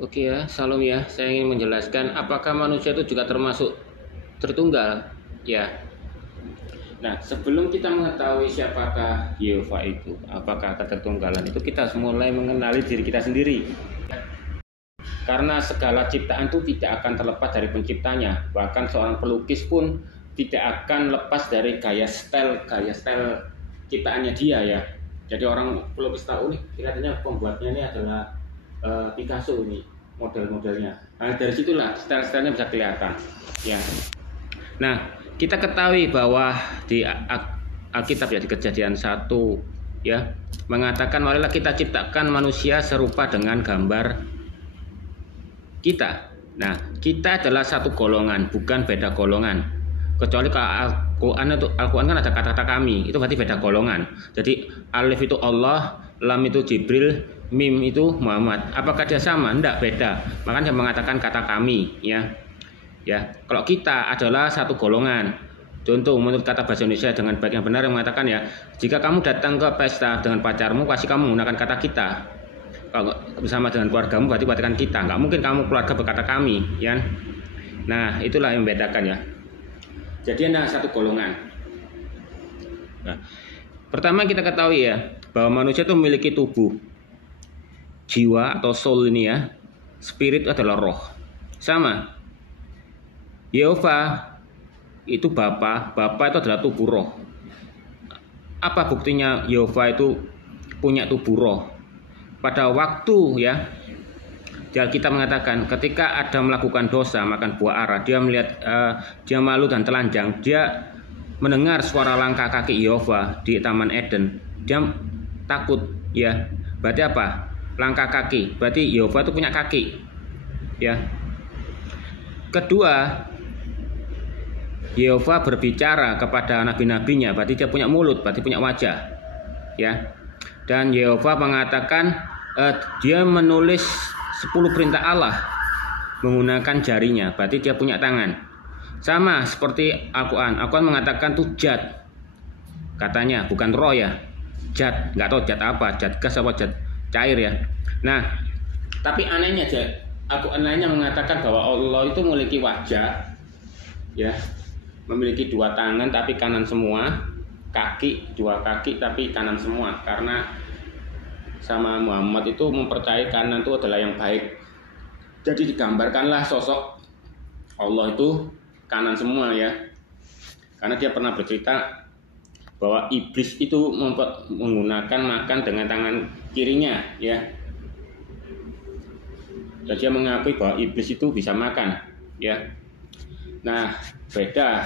Oke ya, salam ya. Saya ingin menjelaskan apakah manusia itu juga termasuk Tritunggal? Ya. Nah, sebelum kita mengetahui siapakah Yehova itu, apakah ketertunggalan itu, kita harus mulai mengenali diri kita sendiri. Karena segala ciptaan itu tidak akan terlepas dari penciptanya. Bahkan seorang pelukis pun tidak akan lepas dari gaya style ciptaannya dia ya. Jadi orang pelukis tahu nih, kelihatannya pembuatnya ini adalah Picasso ini model-modelnya. Nah, dari situlah style-stylenya bisa kelihatan. Ya. Nah, kita ketahui bahwa di Alkitab ya, di Kejadian 1 ya, mengatakan marilah kita ciptakan manusia serupa dengan gambar kita. Nah, kita adalah satu golongan, bukan beda golongan. Kecuali kalau Al-Quran kan ada kata-kata kami, itu berarti beda golongan. Jadi alif itu Allah, lam itu Jibril, mim itu Muhammad. Apakah dia sama? Tidak, beda. Makanya dia mengatakan kata kami, ya. Ya, kalau kita adalah satu golongan. Contoh menurut kata bahasa Indonesia dengan baik yang benar yang mengatakan ya, jika kamu datang ke pesta dengan pacarmu, pasti kamu menggunakan kata kita. Kalau bersama dengan keluargamu berarti katakan kita. Nggak mungkin kamu keluarga berkata kami, ya. Nah, itulah yang membedakan ya. Jadi ada satu golongan. Nah, pertama kita ketahui ya bahwa manusia itu memiliki tubuh, jiwa atau soul ini ya. Spirit adalah roh. Sama. Yehova itu Bapa itu adalah tubuh roh. Apa buktinya Yehova itu punya tubuh roh? Pada waktu ya, di Alkitab mengatakan ketika Adam melakukan dosa makan buah ara, dia melihat dia malu dan telanjang, dia mendengar suara langkah kaki Yehova di Taman Eden, dia takut ya. Berarti apa? Langkah kaki, berarti Yehova itu punya kaki ya. Kedua, Yehova berbicara kepada nabi-nabinya, berarti dia punya mulut, berarti punya wajah ya. Dan Yehova mengatakan dia menulis 10 perintah Allah menggunakan jarinya, berarti dia punya tangan. Sama seperti Al-Quran mengatakan tuh jad, katanya bukan roh ya, jad, nggak tahu jad apa, jad gas apa jad cair ya. Nah, tapi anehnya aja Al-Quran lainnya mengatakan bahwa Allah itu memiliki wajah ya, memiliki 2 tangan tapi kanan semua, kaki 2 kaki tapi kanan semua, karena sama Muhammad itu mempercayai kanan itu adalah yang baik. Jadi digambarkanlah sosok Allah itu kanan semua ya. Karena dia pernah bercerita bahwa iblis itu menggunakan makan dengan tangan kirinya ya. Dan dia mengakui bahwa iblis itu bisa makan ya. Nah, beda.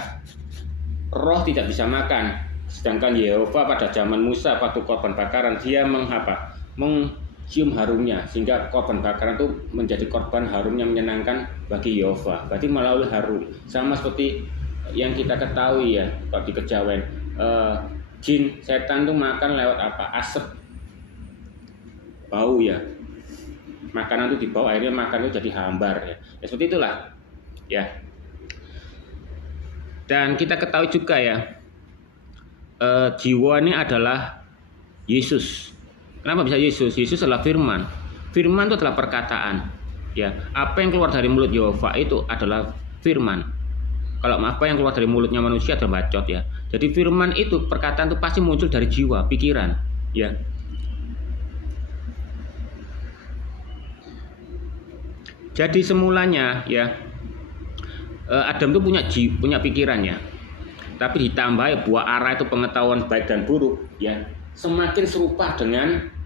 Roh tidak bisa makan. Sedangkan Yehova pada zaman Musa waktu korban bakaran dia mencium harumnya, sehingga korban bakaran itu menjadi korban harum yang menyenangkan bagi Yehova. Berarti melalui harum. Sama seperti yang kita ketahui ya, kalau di kejawen jin, setan itu makan lewat apa? Asap, bau ya. Makanan itu dibawa, akhirnya makan itu jadi hambar ya. Ya seperti itulah ya. Dan kita ketahui juga ya, jiwa ini adalah Yesus. Kenapa bisa Yesus? Yesus adalah firman. Firman itu adalah perkataan. Ya, apa yang keluar dari mulut Yehova itu adalah firman. Kalau apa yang keluar dari mulutnya manusia adalah bacot ya. Jadi firman itu, perkataan itu pasti muncul dari jiwa, pikiran. Ya. Jadi semulanya ya, Adam itu punya pikiran ya. Tapi ditambah buah ara itu pengetahuan baik dan buruk ya, semakin serupa dengan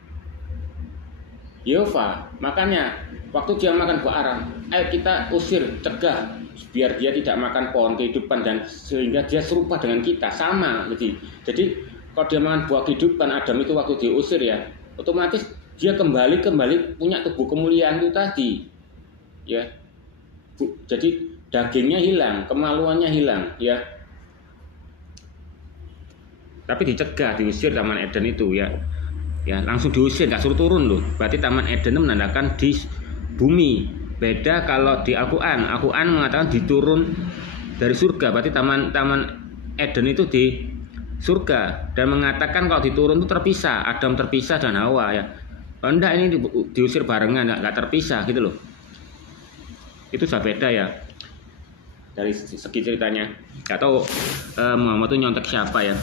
Yehova. Makanya waktu dia makan buah ara, ayo kita usir, cegah biar dia tidak makan pohon kehidupan, dan sehingga dia serupa dengan kita, sama. Jadi kalau dia makan buah kehidupan, Adam itu waktu diusir ya, otomatis dia kembali punya tubuh kemuliaan itu tadi ya. Jadi dagingnya hilang, kemaluannya hilang ya. Tapi dicegah, diusir Taman Eden itu ya. Ya, langsung diusir, nggak suruh turun loh. Berarti Taman Eden itu menandakan di bumi. Beda kalau di Al-Quran mengatakan diturun dari surga. Berarti Taman Eden itu di surga, dan mengatakan kalau diturun itu terpisah, Adam terpisah dan Hawa ya. Enggak, ini diusir barengan, nggak terpisah gitu loh. Itu sudah beda ya dari segi ceritanya. Gak tahu Muhammad itu nyontek siapa ya.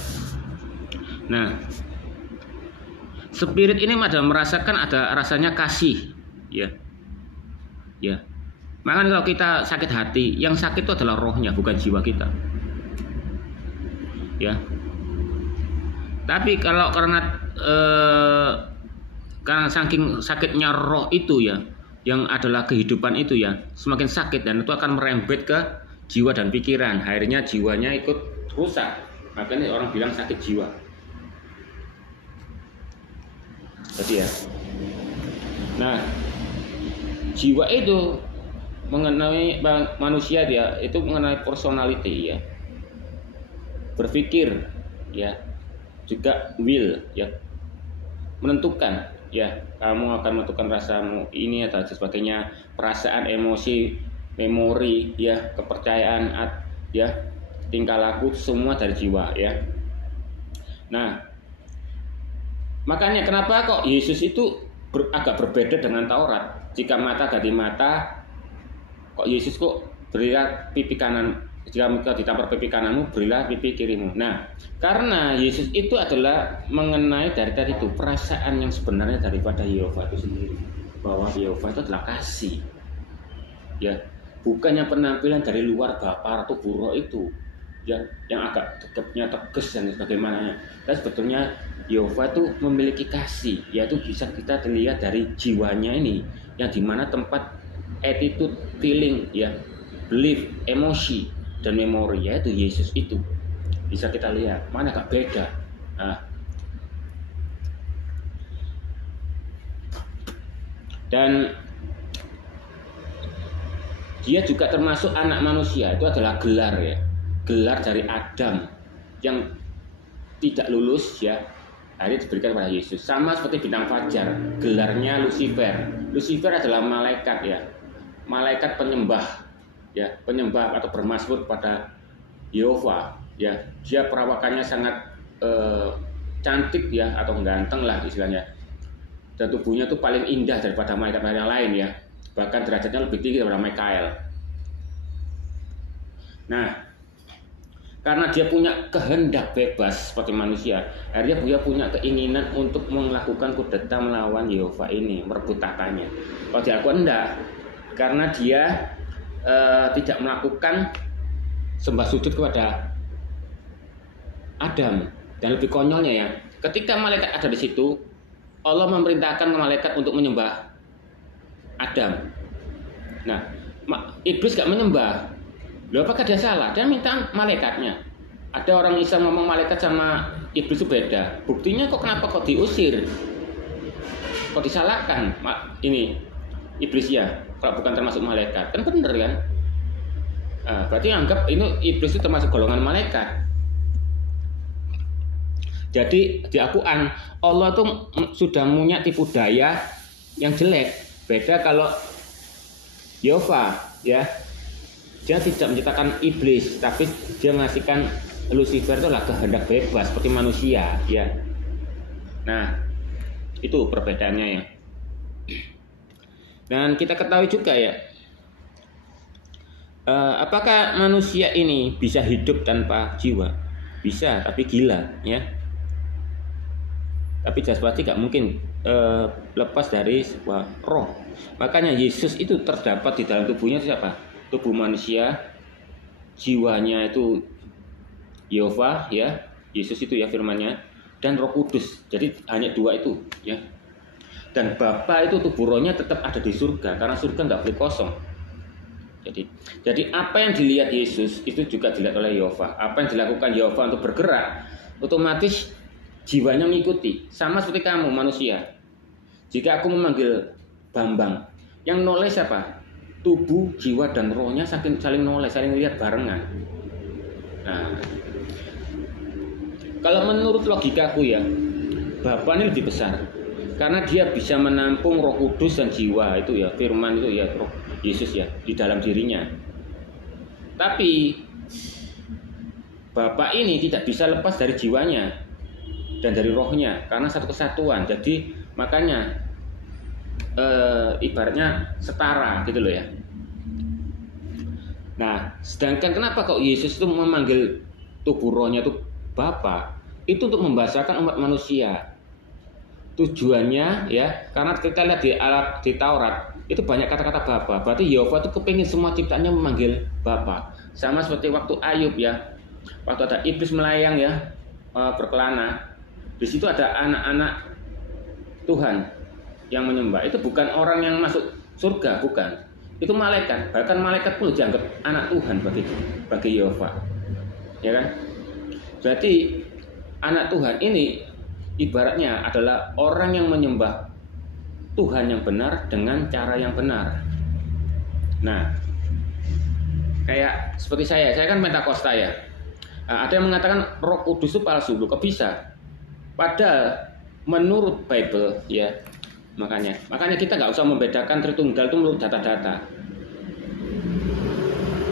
Nah, spirit ini adalah merasakan ada rasanya kasih, ya. Makanya kalau kita sakit hati, yang sakit itu adalah rohnya, bukan jiwa kita. Ya. Tapi kalau karena saking sakitnya roh itu ya, yang adalah kehidupan itu ya, semakin sakit dan itu akan merembet ke jiwa dan pikiran. Akhirnya jiwanya ikut rusak. Makanya orang bilang sakit jiwa. Jadi ya. Nah, jiwa itu mengenai manusia dia itu mengenai personality ya. Berpikir ya. Juga will ya. Menentukan ya, kamu akan menentukan rasamu ini atau sebagainya, perasaan, emosi, memori ya, kepercayaan ya, tingkah laku semua dari jiwa ya. Nah, makanya kenapa kok Yesus itu agak berbeda dengan Taurat. Jika mata ganti mata, kok Yesus kok berilah pipi kanan, jika ditampar pipi kananmu, berilah pipi kirimu. Nah, karena Yesus itu adalah mengenai dari tadi itu perasaan yang sebenarnya daripada Yehova itu sendiri, bahwa Yehova itu adalah kasih, ya, bukan yang penampilan dari luar Bapa atau buruk itu, ya, yang agak dekatnya tegas dan sebagainya. Dan sebetulnya Yehova itu memiliki kasih, yaitu bisa kita lihat dari jiwanya ini, yang dimana tempat attitude, feeling, ya, belief, emosi dan memori, yaitu Yesus itu bisa kita lihat mana agak beda. Nah, dan dia juga termasuk anak manusia, itu adalah gelar ya, gelar dari Adam yang tidak lulus ya, akhirnya diberikan kepada Yesus. Sama seperti bintang fajar, gelarnya Lucifer. Lucifer adalah malaikat ya, malaikat penyembah ya, penyembah atau bermasmur pada Yehova ya. Dia perawakannya sangat cantik ya, atau ganteng lah istilahnya, dan tubuhnya tuh paling indah daripada malaikat yang lain ya, bahkan derajatnya lebih tinggi daripada Mikael. Nah, karena dia punya kehendak bebas seperti manusia, akhirnya dia punya keinginan untuk melakukan kudeta melawan Yehova ini, merebut tahtanya. Kalau di Al-Quran enggak, karena dia tidak melakukan sembah sujud kepada Adam. Dan lebih konyolnya ya, ketika malaikat ada di situ, Allah memerintahkan malaikat untuk menyembah Adam. Nah, iblis gak menyembah. Loh, apakah dia salah? Dia minta malaikatnya. Ada orang Islam ngomong malaikat sama iblis itu beda. Buktinya kok kenapa kok diusir? Kok disalahkan ini iblis ya, kalau bukan termasuk malaikat? Kan bener kan? Nah, berarti anggap ini iblis itu termasuk golongan malaikat. Jadi di Al-Quran Allah tuh sudah punya tipu daya yang jelek. Beda kalau Yehova ya, dia tidak menciptakan iblis, tapi dia mengasihkan Lucifer itu adalah kehendak bebas seperti manusia ya. Nah, itu perbedaannya ya. Dan kita ketahui juga ya, apakah manusia ini bisa hidup tanpa jiwa? Bisa, tapi gila ya. Tapi jelas pasti gak mungkin lepas dari sebuah roh. Makanya Yesus itu terdapat di dalam tubuhnya siapa? Tubuh manusia, jiwanya itu Yehova ya, Yesus itu ya firman-Nya, dan Roh Kudus. Jadi hanya dua itu ya. Dan Bapa itu tubuh rohnya tetap ada di surga, karena surga nggak boleh kosong. Jadi apa yang dilihat Yesus itu juga dilihat oleh Yehova. Apa yang dilakukan Yehova untuk bergerak, otomatis jiwanya mengikuti. Sama seperti kamu manusia. Jika aku memanggil Bambang, yang noleh siapa? Tubuh, jiwa dan rohnya saling noleh, saling lihat barengan. Nah, kalau menurut logikaku ya, Bapa ini lebih besar, karena dia bisa menampung Roh Kudus dan jiwa itu ya, firman itu ya, Roh Yesus ya, di dalam dirinya. Tapi Bapa ini tidak bisa lepas dari jiwanya dan dari rohnya, karena satu kesatuan. Jadi makanya ibaratnya setara gitu loh ya. Nah, sedangkan kenapa kok Yesus itu memanggil tubuh rohnya itu Bapa? Itu untuk membahasakan umat manusia. Tujuannya ya, karena kita lihat di Taurat itu banyak kata-kata Bapa. Berarti Yehova itu kepingin semua ciptaannya memanggil Bapa. Sama seperti waktu Ayub ya, waktu ada iblis melayang ya, berkelana. Di situ ada anak-anak Tuhan yang menyembah. Itu bukan orang yang masuk surga, bukan. Itu malaikat. Bahkan malaikat pun dianggap anak Tuhan bagi Yehova. Ya kan? Berarti anak Tuhan ini ibaratnya adalah orang yang menyembah Tuhan yang benar dengan cara yang benar. Nah, kayak seperti saya kan Pentakosta ya. Nah, ada yang mengatakan Roh Kudus itu palsu, kok bisa? Padahal menurut Bible ya, makanya kita nggak usah membedakan Tritunggal itu menurut data-data.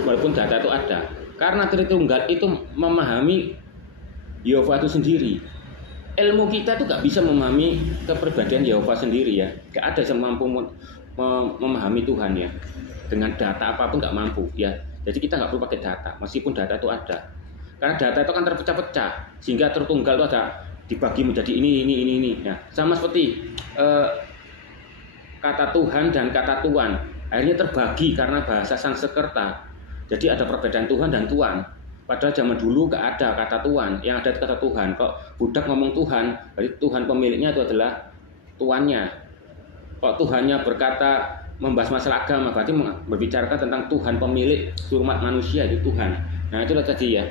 Walaupun data itu ada, karena Tritunggal itu memahami Yehova itu sendiri. Ilmu kita tuh nggak bisa memahami kepribadian Yehova sendiri ya. Nggak ada yang mampu memahami Tuhan ya. Dengan data apapun nggak mampu ya. Jadi kita nggak perlu pakai data, meskipun data itu ada. Karena data itu kan terpecah-pecah, sehingga Tritunggal itu ada dibagi menjadi ini. Nah, sama seperti kata Tuhan dan kata Tuan, akhirnya terbagi karena bahasa Sanskerta. Jadi ada perbedaan Tuhan dan Tuan. Padahal zaman dulu nggak ada kata Tuhan, yang ada kata Tuhan. Kok budak ngomong Tuhan, berarti Tuhan pemiliknya itu adalah tuannya. Kok Tuhannya berkata membahas masalah agama, berarti berbicarakan tentang Tuhan pemilik umat manusia, itu Tuhan. Nah, itulah tadi ya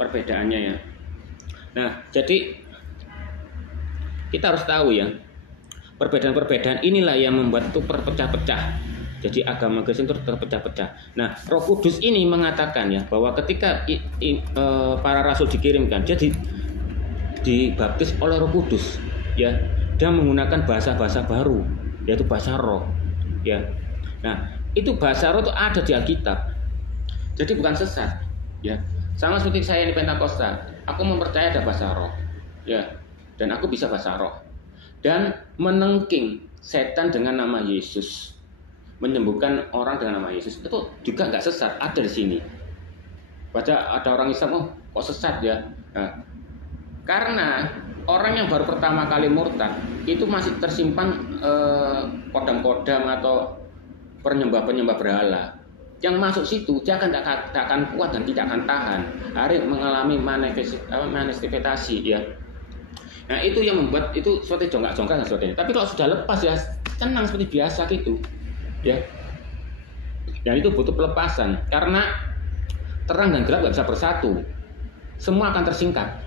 perbedaannya ya. Nah, jadi kita harus tahu ya, perbedaan-perbedaan inilah yang membuat itu terpecah-pecah. Jadi agama Kristen itu terpecah-pecah. Nah, Roh Kudus ini mengatakan ya bahwa ketika para rasul dikirimkan, dia dibaptis oleh Roh Kudus ya, dia menggunakan bahasa-bahasa baru, yaitu bahasa roh ya. Nah, itu bahasa roh itu ada di Alkitab. Jadi bukan sesat ya. Sama seperti saya di Pentakosta, aku mempercayai ada bahasa roh ya, dan aku bisa bahasa roh dan menengking setan dengan nama Yesus, menyembuhkan orang dengan nama Yesus, itu juga nggak sesat, ada di sini. Ada orang Islam, kok sesat ya? Nah, karena orang yang baru pertama kali murtad itu masih tersimpan kodam-kodam atau penyembah berhala. Yang masuk situ dia tak akan kuat dan tidak akan tahan, hari mengalami manifestasi ya. Nah, itu yang membuat itu seperti jonggak-jonggak dan sebagainya. Tapi kalau sudah lepas ya tenang seperti biasa gitu ya. Dan itu butuh pelepasan, karena terang dan gelap nggak bisa bersatu, semua akan tersingkap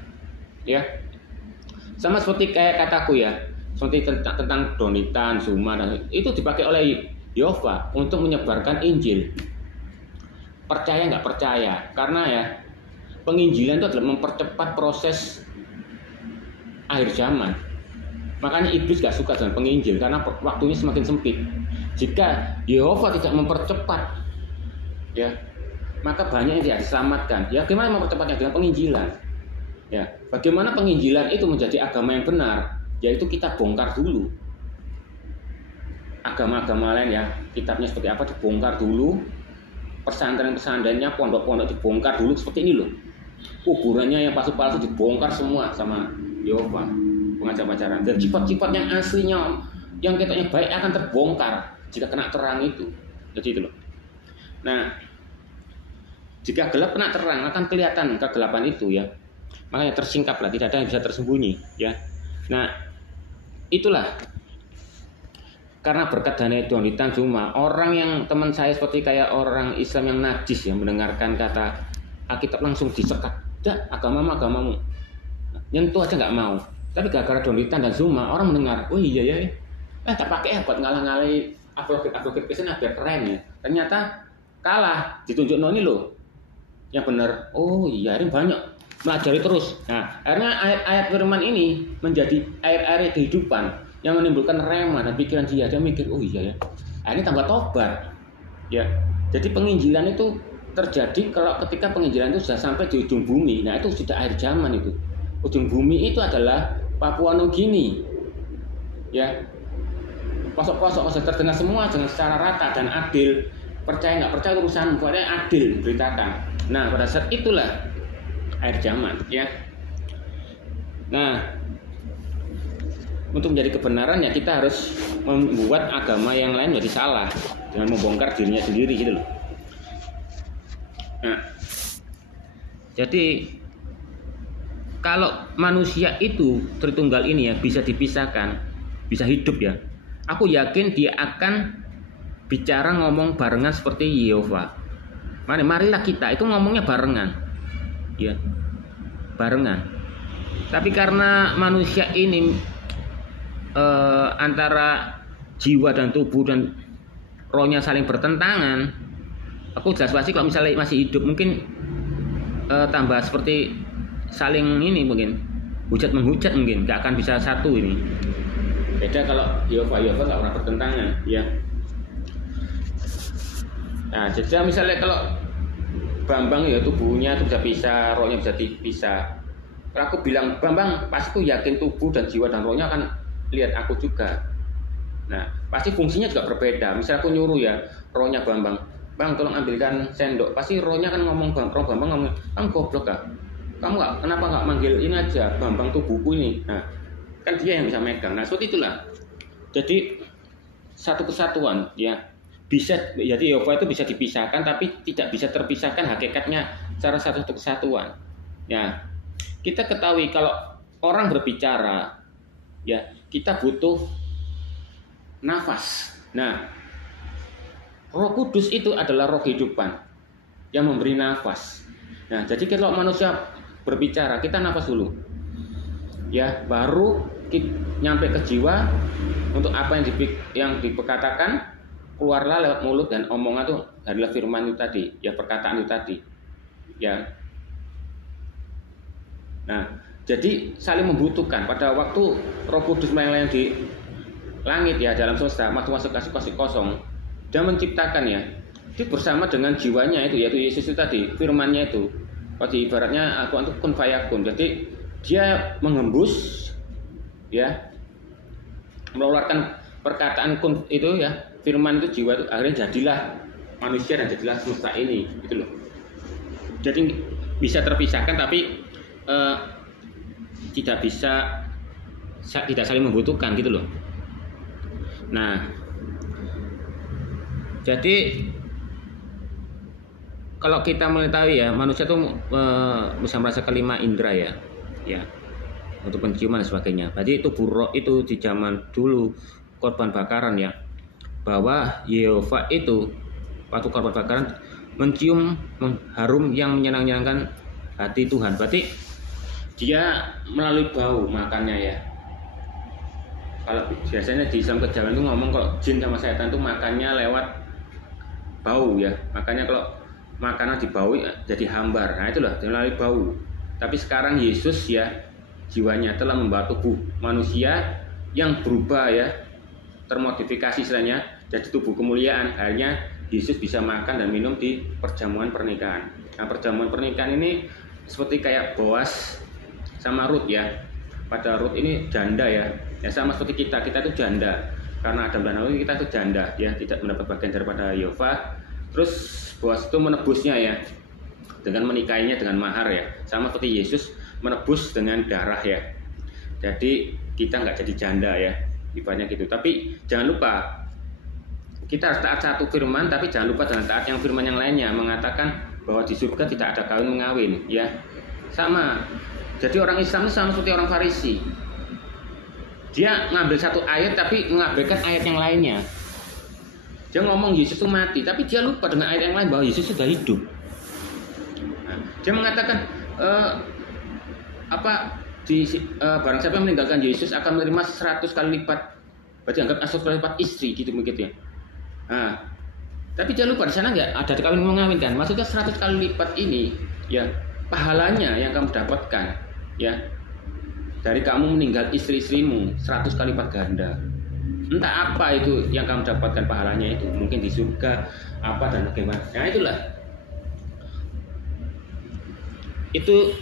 ya. Sama seperti kayak kataku ya, seperti tentang Donitan, Zuma, dan itu dipakai oleh Yehova untuk menyebarkan Injil. Percaya nggak percaya, karena ya penginjilan itu adalah mempercepat proses akhir zaman. Makanya iblis gak suka dengan penginjil, karena waktunya semakin sempit. Jika Yehova tidak mempercepat ya, maka banyak yang diselamatkan. Ya, gimana mempercepatnya? Dengan penginjilan ya. Bagaimana penginjilan itu menjadi agama yang benar? Yaitu kita bongkar dulu agama-agama lain ya, kitabnya seperti apa dibongkar dulu, pesantren-pesantrennya, pondok-pondok dibongkar dulu seperti ini loh. Kuburannya yang palsu-palsu dibongkar semua sama Yehova, pengajar-pengajaran. Dan sifat-sifat yang aslinya, yang katanya baik akan terbongkar jika kena terang itu. Jadi itu loh. Nah, jika gelap kena terang akan kelihatan kegelapan itu ya. Makanya tersingkaplah, tidak ada yang bisa tersembunyi ya. Nah, itulah karena berkat Daniel Donitan Zuma, orang yang teman saya seperti kayak orang Islam yang najis yang mendengarkan kata Alkitab langsung disekat. Dah, agamamu, nyentuh aja nggak mau. Tapi gara-gara Donitan dan Zuma, orang mendengar, oh iya ya, tak pakai ya buat ngalah-ngalahi apologet Kristen biar keren ya. Ternyata kalah, ditunjuk noni loh yang benar. Oh iya, ini banyak melajari terus. Nah, akhirnya ayat-ayat firman ini menjadi air-air kehidupan yang menimbulkan rema dan pikiran dia mikir, oh iya ya, ini tambah tobat ya. Jadi penginjilan itu terjadi kalau ketika penginjilan itu sudah sampai di ujung bumi. Nah, itu sudah akhir zaman itu. Ujung bumi itu adalah Papua Nugini ya. Pelosok-pelosok sudah terdengar semua dengan secara rata dan adil percaya nggak percaya urusan, pokoknya adil beritakan. Nah pada saat itulah akhir zaman ya. Nah untuk menjadi kebenaran ya kita harus membuat agama yang lain menjadi salah dengan membongkar dirinya sendiri gitu loh. Nah jadi kalau manusia itu Tritunggal ini ya bisa dipisahkan, bisa hidup ya, aku yakin dia akan bicara ngomong barengan seperti Yehova. Marilah kita itu ngomongnya barengan, ya, barengan. Tapi karena manusia ini antara jiwa dan tubuh dan rohnya saling bertentangan, aku jelas pasti kalau misalnya masih hidup mungkin tambah seperti saling ini mungkin hujat menghujat, mungkin nggak akan bisa satu ini. Beda kalau Yehova nggak pernah bertentangan ya. Nah jadi misalnya kalau Bambang ya tubuhnya itu bisa pisah, rohnya bisa dipisah. Kalau aku bilang Bambang, pasti aku yakin tubuh dan jiwa dan rohnya akan lihat aku juga. Nah pasti fungsinya juga berbeda. Misalnya aku nyuruh ya rohnya Bambang, Bang tolong ambilkan sendok, pasti rohnya kan ngomong Bambang ngomong, Bang goblok kah? Kamu kenapa nggak manggil ini aja Bambang tubuhku ini? Nah kan dia yang bisa megang. Nah seperti itulah. Jadi satu kesatuan ya, bisa. Jadi Yehova itu bisa dipisahkan tapi tidak bisa terpisahkan hakikatnya secara satu kesatuan ya. Kita ketahui kalau orang berbicara ya kita butuh nafas. Nah Roh Kudus itu adalah roh kehidupan yang memberi nafas. Nah jadi kalau manusia berbicara kita nafas dulu ya, baru nyampe ke jiwa untuk apa yang dikatakan keluarlah lewat mulut, dan omongan itu adalah firman itu tadi ya, perkataan itu tadi ya. Nah jadi saling membutuhkan. Pada waktu Roh Kudus melayang di langit ya, dalam semesta masuk kasih kosong dan menciptakan ya, itu bersama dengan jiwanya itu yaitu Yesus itu tadi, firmannya itu. Pada ibaratnya Al-Quran itu kun fayakun. Jadi dia mengembus ya, mengeluarkan perkataan kun itu ya, firman itu jiwa itu, akhirnya jadilah manusia dan jadilah semesta ini gitu loh. Jadi bisa terpisahkan tapi tidak saling membutuhkan gitu loh. Nah jadi kalau kita mengetahui ya manusia itu bisa merasa kelima indera ya, untuk penciuman dan sebagainya. Berarti itu buruk itu di zaman dulu korban bakaran ya, bahwa Yehova itu waktu korban bakaran mencium harum yang menyenangkan hati Tuhan. Berarti dia melalui bau makannya ya. Kalau biasanya di Islam kejawen itu ngomong kalau jin sama setan itu makannya lewat bau ya, makanya kalau makanan dibaui jadi hambar. Nah itulah melalui bau. Tapi sekarang Yesus ya jiwanya telah membawa tubuh manusia yang berubah ya, termodifikasi istilahnya jadi tubuh kemuliaan. Akhirnya Yesus bisa makan dan minum di perjamuan pernikahan. Nah perjamuan pernikahan ini seperti kayak Boas sama Rut ya. Pada Rut ini janda ya sama seperti kita itu janda. Karena Adam dan Hawa kita itu janda ya, tidak mendapat bagian daripada Yehova. Terus Boas itu menebusnya ya dengan menikahinya dengan mahar ya, sama seperti Yesus menebus dengan darah ya. Jadi kita nggak jadi janda ya, ibaratnya gitu. Tapi jangan lupa kita harus taat satu firman, tapi jangan lupa jangan taat yang firman yang lainnya, mengatakan bahwa di surga tidak ada kawin mengawin ya. Sama. Jadi orang Islam itu sama seperti orang Farisi. Dia ngambil satu ayat tapi mengabaikan ayat yang lainnya. Dia ngomong Yesus itu mati, tapi dia lupa dengan ayat yang lain bahwa Yesus sudah hidup. Nah, dia mengatakan barang siapa yang meninggalkan Yesus akan menerima 100 kali lipat. Berarti anggap 100 kali lipat istri gitu begitu ya. Nah, tapi dia lupa di sana nggak ada kawin mengawin kan. Maksudnya 100 kali lipat ini ya pahalanya yang kamu dapatkan ya dari kamu meninggal istri-istrimu 100 kali lipat ganda. Entah apa itu yang kamu dapatkan pahalanya itu, mungkin di surga apa dan bagaimana. Nah itulah, itu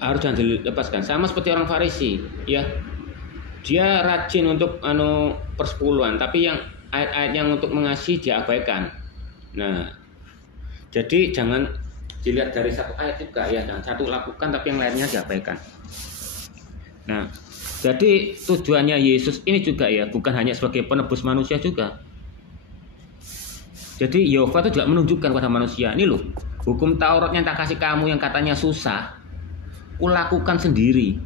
harus jangan dilepaskan. Sama seperti orang Farisi ya, dia rajin untuk persepuluhan, tapi yang ayat-ayat yang untuk mengasihi dia abaikan. Nah, jadi jangan dilihat dari satu ayat juga ya, jangan satu lakukan tapi yang lainnya diabaikan. Nah, jadi tujuannya Yesus ini juga ya, bukan hanya sebagai penebus manusia juga. Jadi Yehova itu juga menunjukkan kepada manusia, ini loh, hukum Taurat yang tak kasih kamu yang katanya susah, kulakukan sendiri.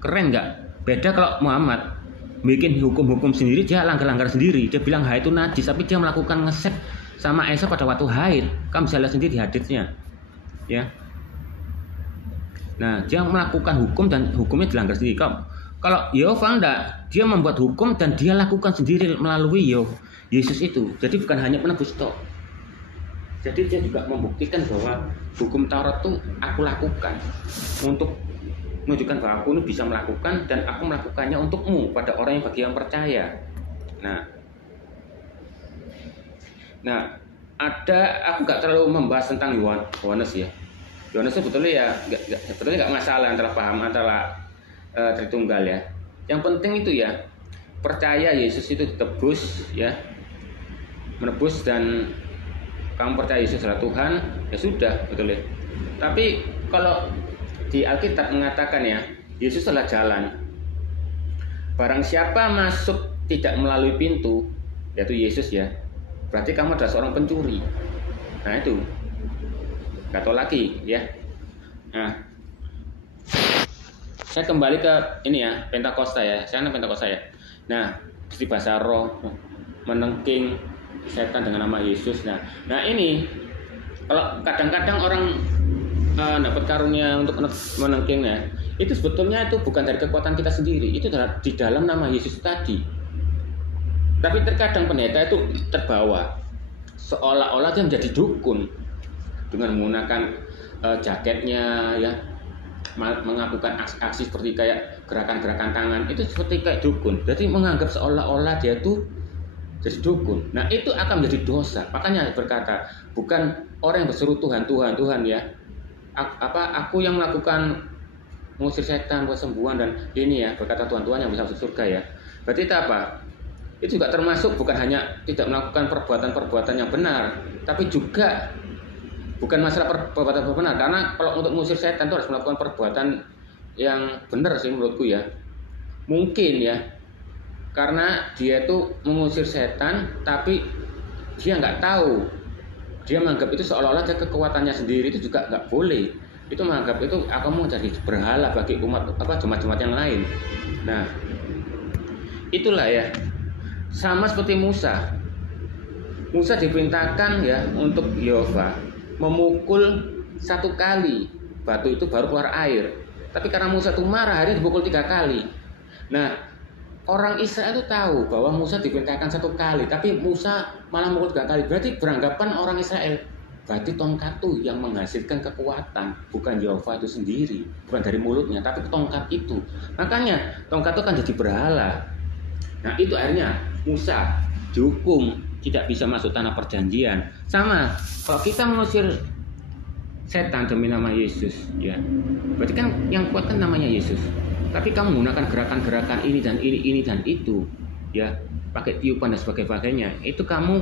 Keren nggak? Beda kalau Muhammad bikin hukum-hukum sendiri, dia langgar-langgar sendiri. Dia bilang haid itu najis, tapi dia melakukan ngesep sama Aisyah pada waktu haid. Kamu bisa lihat sendiri di haditsnya, ya. Nah, dia melakukan hukum dan hukumnya dilanggar sendiri. Kalau Yehova enggak, dia membuat hukum dan dia lakukan sendiri melalui Yesus itu. Jadi bukan hanya penebus toh. Jadi dia juga membuktikan bahwa hukum Taurat itu aku lakukan untuk menunjukkan bahwa aku ini bisa melakukan dan aku melakukannya untukmu pada orang yang bagi yang percaya. Nah, aku nggak terlalu membahas tentang Yohanes ya. Yohanes sebetulnya nggak masalah antara paham antara Tritunggal ya. Yang penting itu ya percaya Yesus itu ditebus ya, menebus dan kamu percaya Yesus adalah Tuhan ya sudah betul ya. Tapi kalau di Alkitab mengatakan ya Yesus adalah jalan. Barang siapa masuk tidak melalui pintu yaitu Yesus ya, berarti kamu adalah seorang pencuri. Nah itu nggak tahu lagi ya. Nah, saya kembali ke ini ya, Pentakosta ya. Saya anak Pentakosta ya. Nah, di bahasa roh menengking setan dengan nama Yesus. Nah ini kalau kadang-kadang orang dapat karunia untuk menengking ya, itu sebetulnya itu bukan dari kekuatan kita sendiri, itu di dalam nama Yesus tadi. Tapi terkadang pendeta itu terbawa seolah-olah dia menjadi dukun dengan menggunakan jaketnya ya, melakukan aksi seperti kayak gerakan-gerakan tangan itu seperti kayak dukun. Jadi menganggap seolah-olah dia itu jadi dukun. Nah itu akan menjadi dosa. Makanya berkata bukan orang yang berseru Tuhan ya. Aku yang melakukan mengusir setan buat sembuhan dan ini ya, berkata Tuhan yang bisa masuk surga ya. Berarti itu apa? Itu juga termasuk bukan hanya tidak melakukan perbuatan-perbuatan yang benar, tapi juga bukan masalah perbuatan benar, karena kalau untuk mengusir setan itu harus melakukan perbuatan yang benar sih menurutku ya. Mungkin ya, karena dia itu mengusir setan, tapi dia nggak tahu, dia menganggap itu seolah-olah kekuatannya sendiri, itu juga nggak boleh. Itu menganggap itu akan menjadi berhala bagi umat jemaat-jemaat yang lain. Nah, itulah ya, sama seperti Musa. Musa diperintahkan ya untuk Yehova memukul 1 kali batu itu baru keluar air. Tapi karena Musa itu marah, akhirnya dipukul 3 kali. Nah, orang Israel itu tahu bahwa Musa diperintahkan 1 kali, tapi Musa malah memukul 3 kali. Berarti beranggapan orang Israel, berarti tongkat itu yang menghasilkan kekuatan, bukan Yehova itu sendiri, bukan dari mulutnya, tapi tongkat itu. Makanya tongkat itu kan jadi berhala. Nah, itu akhirnya Musa dihukum tidak bisa masuk tanah perjanjian. Sama kalau kita mengusir setan demi nama Yesus ya, berarti kan yang kuat kan namanya Yesus. Tapi kamu menggunakan gerakan-gerakan ini dan itu ya, pakai tiupan dan sebagainya, itu kamu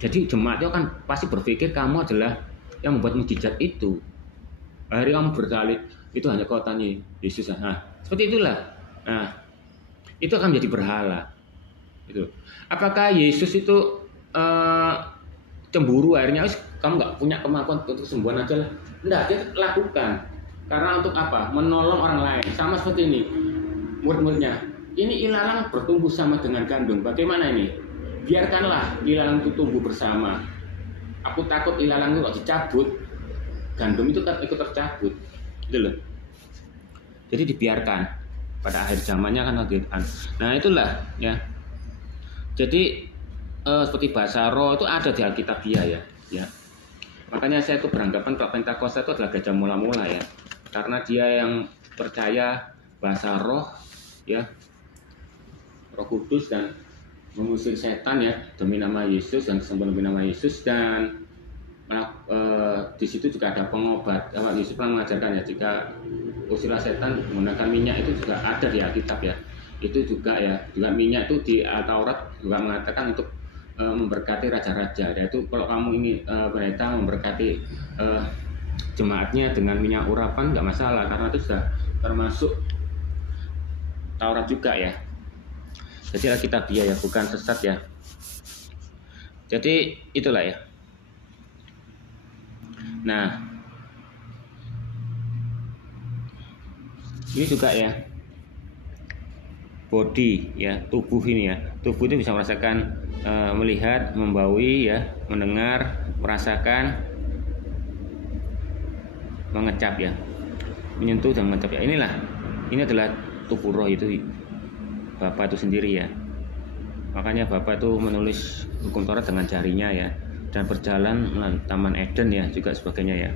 jadi jemaat itu kan pasti berpikir kamu adalah yang membuat mukjizat itu. Akhirnya kamu berdalih itu hanya kekuatannya Yesus. Nah, seperti itulah. Nah, itu akan menjadi berhala. Itu. Apakah Yesus itu cemburu akhirnya kamu nggak punya kemampuan untuk kesembuhan aja lah? Enggak, dia lakukan karena untuk apa? Menolong orang lain. Sama seperti ini murid-muridnya. Ini ilalang bertumbuh sama dengan gandum. Bagaimana ini? Biarkanlah ilalang itu tumbuh bersama. Aku takut ilalang itu kalau dicabut, gandum itu kan ikut tercabut. Gitu loh. Jadi dibiarkan. Pada akhir zamannya kan gitu. Nah itulah ya. Jadi seperti bahasa roh itu ada di Alkitab ya. Makanya saya itu beranggapan kalau Pentakosta itu adalah gajah mula-mula ya. Karena dia yang percaya bahasa roh ya, Roh Kudus dan mengusir setan ya demi nama Yesus dan kesembuhan demi nama Yesus. Dan di situ juga ada pengobat. Yesus pernah mengajarkan ya, jika usirlah setan menggunakan minyak, itu juga ada di Alkitab ya. Itu juga ya, juga minyak itu di Taurat juga mengatakan untuk memberkati raja-raja. Yaitu kalau kamu ini pendeta memberkati jemaatnya dengan minyak urapan nggak masalah, karena itu sudah termasuk Taurat juga ya. Jadi Alkitabiah ya, bukan sesat ya. Jadi itulah ya. Nah, ini juga ya, body ya, tubuh ini ya. Tubuh itu bisa merasakan, melihat, membaui ya, mendengar, merasakan, mengecap ya, menyentuh dan mengecap ya. Ini adalah tubuh roh itu Bapa itu sendiri ya. Makanya Bapa itu menulis hukum Taurat dengan jarinya ya, dan berjalan melalui Taman Eden ya, juga sebagainya ya.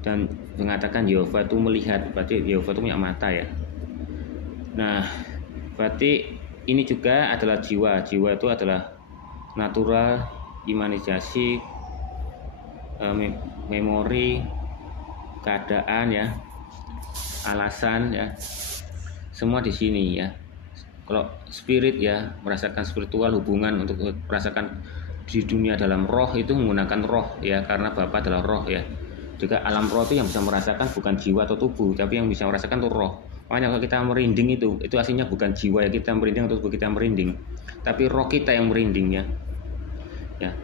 Dan mengatakan Yehova itu melihat, berarti Yehova itu punya mata ya. Nah, berarti ini juga adalah jiwa. Jiwa itu adalah natural, imanisasi, memori, keadaan ya, alasan ya, semua di sini ya. Kalau spirit ya, merasakan spiritual, hubungan untuk merasakan di dunia dalam roh itu menggunakan roh ya, karena Bapa adalah roh ya. Juga alam roh itu yang bisa merasakan bukan jiwa atau tubuh, tapi yang bisa merasakan itu roh. Makanya kalau kita merinding itu aslinya bukan jiwa ya kita merinding atau tubuh kita merinding, tapi roh kita yang merinding ya. Ya.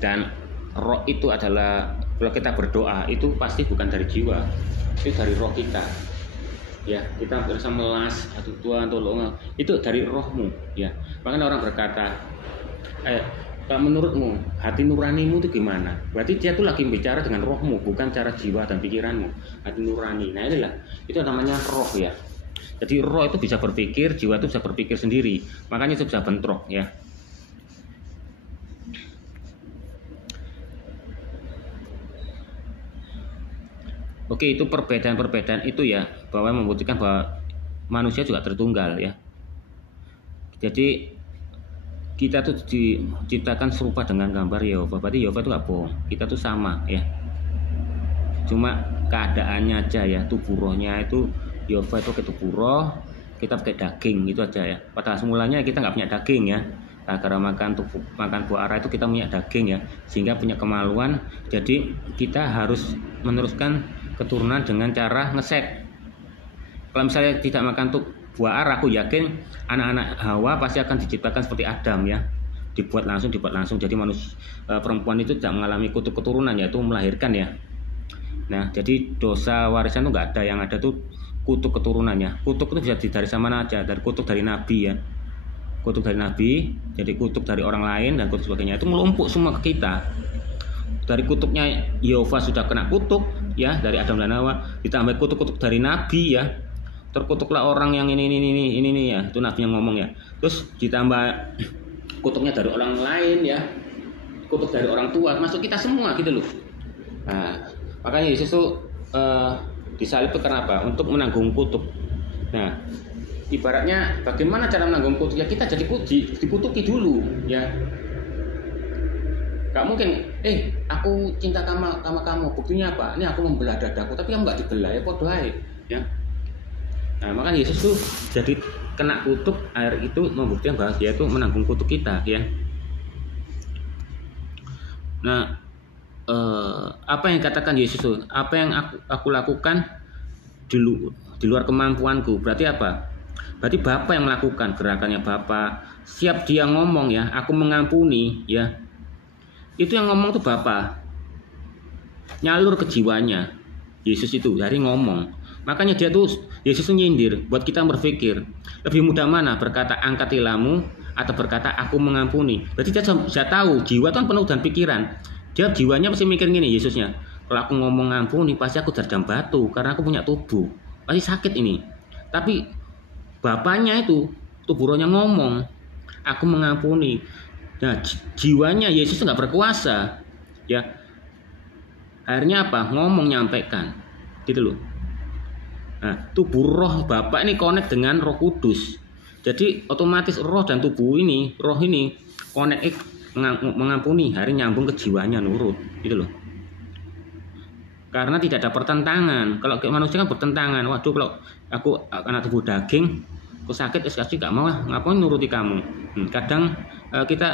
Dan roh itu adalah, kalau kita berdoa itu pasti bukan dari jiwa, itu dari roh kita. Ya, kita berasa melas, aduh Tuhan tolong, itu dari rohmu ya. Makanya orang berkata, menurutmu hati nuranimu itu gimana? Berarti dia tuh lagi bicara dengan rohmu, bukan cara jiwa dan pikiranmu. Hati nurani. Nah inilah, itu namanya roh ya. Jadi roh itu bisa berpikir, jiwa itu bisa berpikir sendiri. Makanya itu bisa bentrok ya. Oke, itu perbedaan-perbedaan itu ya, bahwa membuktikan bahwa manusia juga tertunggal ya. Jadi kita tuh diciptakan serupa dengan gambar Yehova. Berarti Yehova itu nggak bohong. Kita tuh sama ya. Cuma keadaannya aja ya. Tubuh rohnya itu Yehova itu ke tubuh roh, kita pakai daging itu aja ya. Pada semulanya kita nggak punya daging ya. Karena makan buah ara itu kita punya daging ya, sehingga punya kemaluan. Jadi kita harus meneruskan keturunan dengan cara ngesek. Kalau misalnya tidak makan buah ara, aku yakin anak-anak Hawa pasti akan diciptakan seperti Adam ya, dibuat langsung. Jadi manusia, perempuan itu tidak mengalami kutuk keturunan, yaitu melahirkan ya. Nah, jadi dosa warisan itu nggak ada, yang ada tuh kutuk keturunannya. Kutuk itu bisa dari mana aja, dari kutuk dari nabi ya, kutuk dari nabi, jadi kutuk dari orang lain dan kutuk sebagainya itu melumpuk semua ke kita. Dari kutuknya Yehova sudah kena kutuk ya, dari Adam dan Hawa, ditambah kutuk-kutuk dari nabi ya, terkutuklah orang yang ini ya, itu nabi yang ngomong ya. Terus ditambah kutuknya dari orang lain ya, kutuk dari orang tua, masuk kita semua gitu loh. Nah, makanya Yesus tuh disalib itu karena apa? Untuk menanggung kutuk. Nah, ibaratnya bagaimana cara menanggung kutuk ya, kita jadi dikutuki dulu ya. Gak mungkin, aku cinta sama kamu, buktinya apa? Ini aku membelah dadaku, tapi kamu gak dibelah ya, podo ae ya. Nah, maka Yesus tuh jadi kena kutuk, air itu membuktikan bahwa dia itu menanggung kutuk kita ya. Nah, apa yang katakan Yesus tuh? Apa yang aku lakukan di luar kemampuanku? Berarti apa? Berarti Bapa yang melakukan, gerakannya Bapa. Siap dia ngomong ya, aku mengampuni ya. Itu yang ngomong tuh Bapa. Nyalur ke jiwanya. Yesus itu dari ngomong. Makanya Yesus tuh nyindir buat kita berpikir, lebih mudah mana berkata angkatilamu atau berkata aku mengampuni. Berarti dia bisa tahu jiwa tuh penuh dengan pikiran. Dia jiwanya pasti mikir gini, Yesusnya, kalau aku ngomong ngampuni pasti aku terjam batu karena aku punya tubuh, pasti sakit ini. Tapi Bapaknya itu tubuh rohnya ngomong aku mengampuni. Nah, jiwanya Yesus nggak berkuasa ya. Akhirnya apa? Ngomong, nyampaikan gitu loh. Nah, tubuh roh Bapak ini connect dengan Roh Kudus. Jadi otomatis roh dan tubuh ini, roh ini connect mengampuni, hari nyambung ke jiwanya, nurut gitu loh. Karena tidak ada pertentangan. Kalau manusia kan bertentangan. Waduh, kalau aku anak tubuh daging, aku sakit, kasih gak mau lah, ngapain nuruti kamu. Kadang kita